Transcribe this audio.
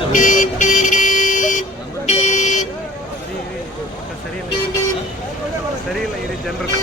ಸರಿ ಇಲ್ಲ ಇದು ಜನರು